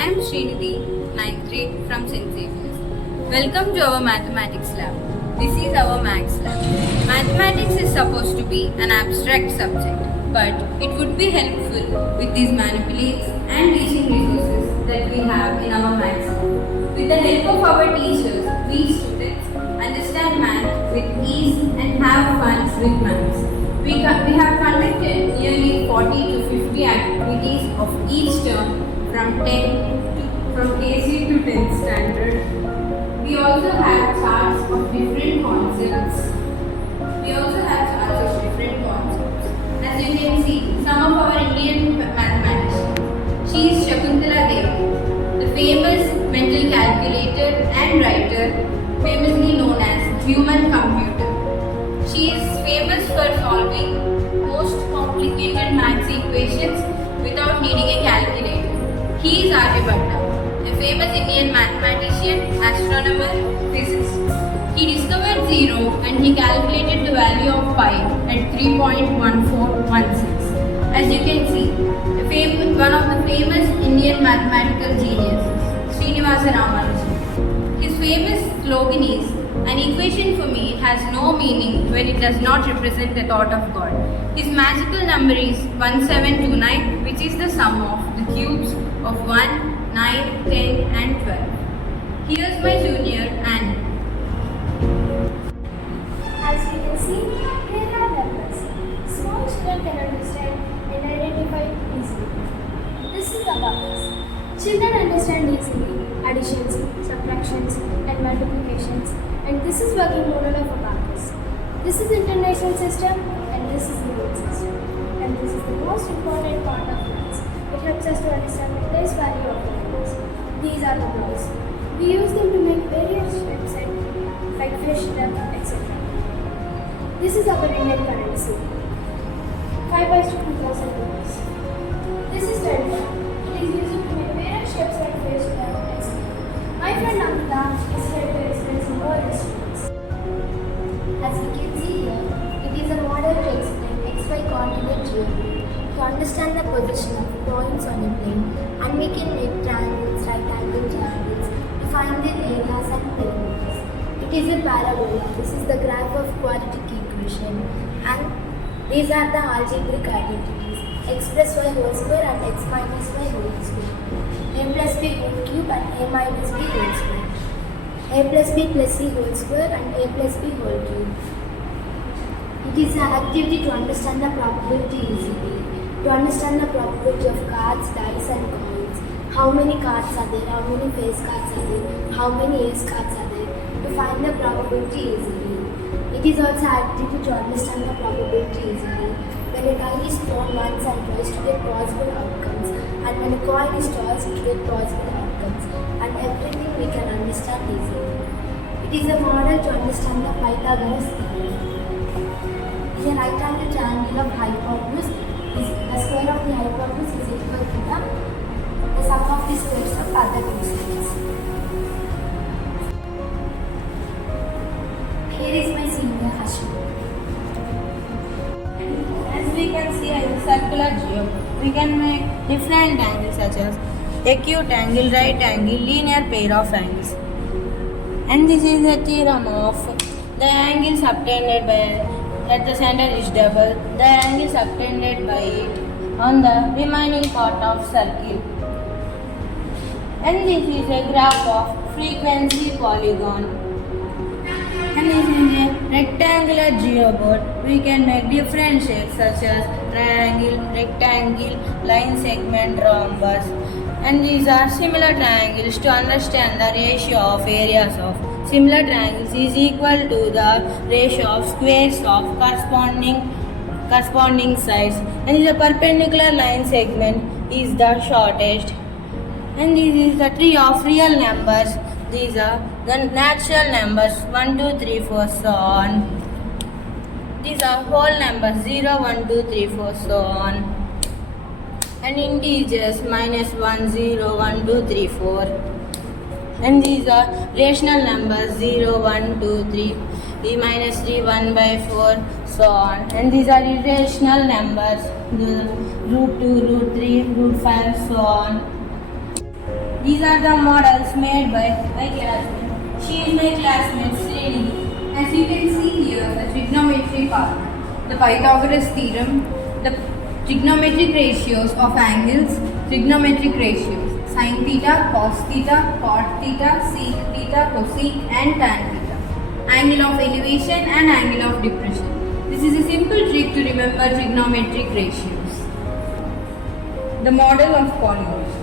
I am Srinidhi, 9th grade from St. Xavier's. Welcome to our mathematics lab. This is our maths lab. Mathematics is supposed to be an abstract subject, but it would be helpful with these manipulates and teaching resources that we have in our maths lab. With the help of our teachers, we students understand math with ease and have fun with maths. We have conducted nearly 40 to 50 activities of each term from KC to 10th standard. We also have charts of different concepts. As you can see, some of our Indian mathematicians. She is Shakuntala Devi, the famous mental calculator and writer, famously known as human computer. She is famous for solving most complicated maths equations without needing a calculator. He is Aryabhatta, a famous Indian mathematician, astronomer, physicist. He discovered zero and he calculated the value of pi at 3.1416. As you can see, one of the famous Indian mathematical geniuses, Srinivasa Ramanujan. His famous slogan is, "An equation for me has no meaning when it does not represent the thought of God." His magical number is 1729, which is the sum of the cubes of 1, 9, 10 and 12. Here's my junior Anne. As you can see, here are numbers. Small children can understand and identify easily. This is abacus. Children understand easily additions, subtractions and multiplications, and this is working model of abacus. This is international system and this is the world system. And this is the most important part of maths. It helps us to understand the place value of the numbers. These are the blocks. We use them to make various shapes like fish, duck, etc. This is our Indian currency. 5 by 2,000 rupees. This is 10. It is used to make various shapes like fish, duck, etc. My friend Amita is here to explain some more instruments. As you can see here, it is a model to explain XY coordinate geometry. To understand the position of points on a plane, and we can make triangles, right angle triangles, to find their areas and perimeters. It is a parabola. This is the graph of quadratic equation, and these are the algebraic identities: x plus y whole square and x minus y whole square, a plus b whole cube and a minus b whole square, a plus b plus c whole square and a plus b whole cube. It is an activity to understand the probability easily. To understand the probability of cards, dice and coins. How many cards are there, how many face cards are there, how many ace cards are there. To find the probability easily. It is also an activity to understand the probability easily. When a die is thrown once and twice to get possible outcomes, and when a coin is tossed to get possible outcomes, and everything we can understand easily. It is a model to understand the Pythagoras theorem. In a right angle triangle of hypotenuse, the square of the hypotenuse is equal to the sum of the squares of other two sides. Here is my senior Ashwin. As we can see in the circular geometry, we can make different angles such as acute angle, right angle, linear pair of angles. And this is the theorem of the angle subtended by at the center is double, the angle subtended by it on the remaining part of circle. And this is a graph of frequency polygon. And this is a rectangular geoboard. We can make different shapes such as triangle, rectangle, line segment, rhombus. And these are similar triangles. To understand the ratio of areas of similar triangles is equal to the ratio of squares of corresponding sides. And the perpendicular line segment is the shortest. And this is the tree of real numbers. These are the natural numbers 1, 2, 3, 4, so on. These are whole numbers 0, 1, 2, 3, 4, so on. And integers minus 1, 0, 1, 2, 3, 4. And these are rational numbers 0, 1, 2, 3, e minus 3, 1 by 4, so on. And these are irrational numbers, root 2, root 3, root 5, so on. These are the models made by my classmate. She is my classmate, Srini. As you can see here, the trigonometry part, the Pythagoras theorem, the trigonometric ratios of angles, trigonometric ratios, sin theta, cos theta, cot theta, sec theta, cosec and tan theta, angle of elevation and angle of depression. This is a simple trick to remember trigonometric ratios. The model of polygons.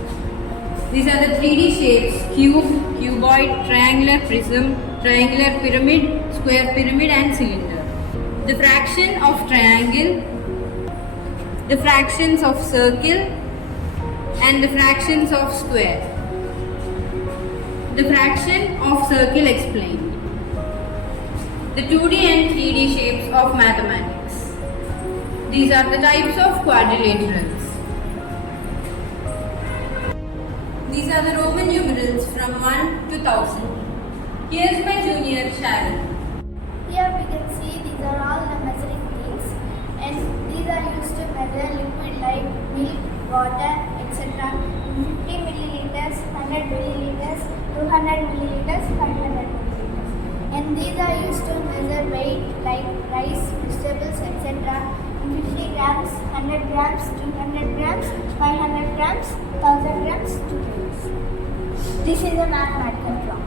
These are the 3D shapes: cube, cuboid, triangular prism, triangular pyramid, square pyramid and cylinder. The fraction of triangle, the fractions of circle and the fractions of square. The fraction of circle explained. The 2D and 3D shapes of mathematics. These are the types of quadrilaterals. These are the Roman numerals from 1 to 1000. Here's my junior Sharon. Here we can see these are all the measuring things, and these are used to measure liquid like milk, water, etc. 50 milliliters, 100 milliliters, 200 milliliters, 500 milliliters. And these are used to measure weight like rice, vegetables, etc. 50 grams, 100 grams, 200 grams, 500 grams, 1000 grams, 2 kilos. This is a mathematical clock.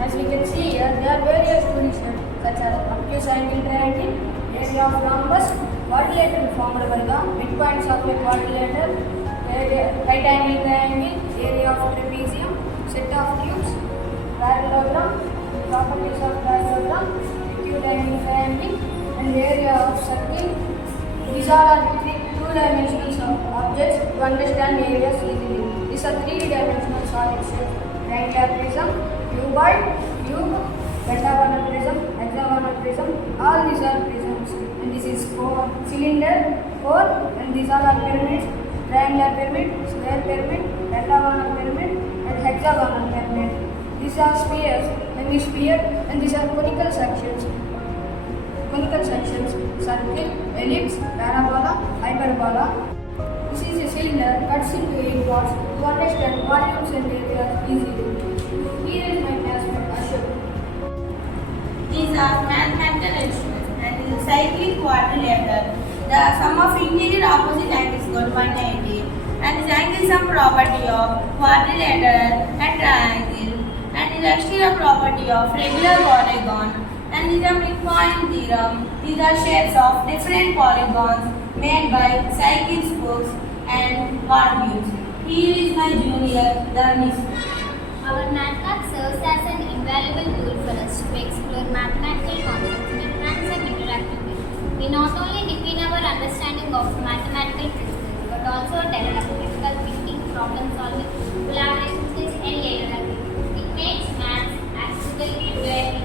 As we can see here, there are various conditions such as obtuse angle triangle, area of rhombus, quadrilateral formed by the midpoints of a quadrilateral, right angle triangle, area of trapezium, set of cubes, parallelogram, properties of parallelogram, acute angle triangle, and area of circle. These all are two-dimensional objects to understand areas easily. These are three-dimensional solid shapes: triangular prism, cuboid, cube, pentagonal prism, hexagonal prism. All these are prisms, and this is cylinder, core, and these all are pyramids: triangular pyramid, square pyramid, pentagonal pyramid, and hexagonal pyramid. These are spheres, and these sphere, and these are conical sections. Conical sections: circle, ellipse, parabola, hyperbola. This is a cylinder cuts into 8 parts to understand volumes and areas easily. Here is my classmate Ashok. These are mathematical instruments and in the cyclic quadrilateral, the sum of interior opposite angles is equal to 190, and this angle is some property of quadrilateral and triangle, and is exterior property of regular polygon, and these are midpoint theorem. These are shapes of different polygons made by cyclic spokes and convex. Here is my junior Dharnis. Our MathLab serves as an invaluable tool for us to explore mathematical concepts in a hands-on interactive way. We not only deepen our understanding of mathematical principles, but also develop critical thinking, problem solving, collaboration skills, and later activity. It makes maths accessible, enjoyable,